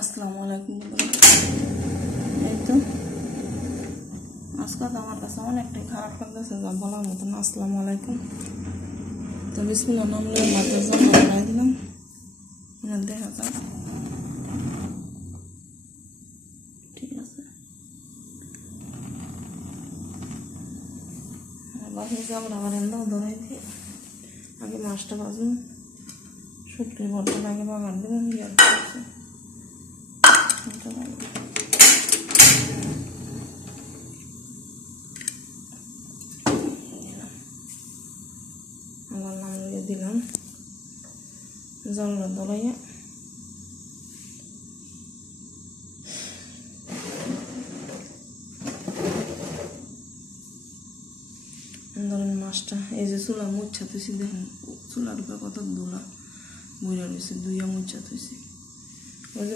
আসসালামু আলাইকুম বন্ধুরা। এই তো আজকে তো আমার কাছে অনেকটাই খারাপ লাগতেছে, যা বলার মতো না। আসসালামু আলাইকুম। তো বিসমিল্লাহ নাম নিয়ে ভাতের জন্য বানাই দিলাম, দেখা যাক। ঠিক আছে, বাকি যাবো আবার এন্দাও ধরাই দিয়ে আগে মাছটা বাজুন, শুটকির বটটা আগে বাগান দেবেন। গিয়ে আবার নাম দিয়ে দিলাম জলটা দলাইয়া। ধরেন মাছটা এই যে চুলা মুচ্ছা থুইছি, দেখেন চুলার উপরে কত ধুলা বইরা রয়েছে, দুইয়া মুচ্ছা থুইছি। ওই যে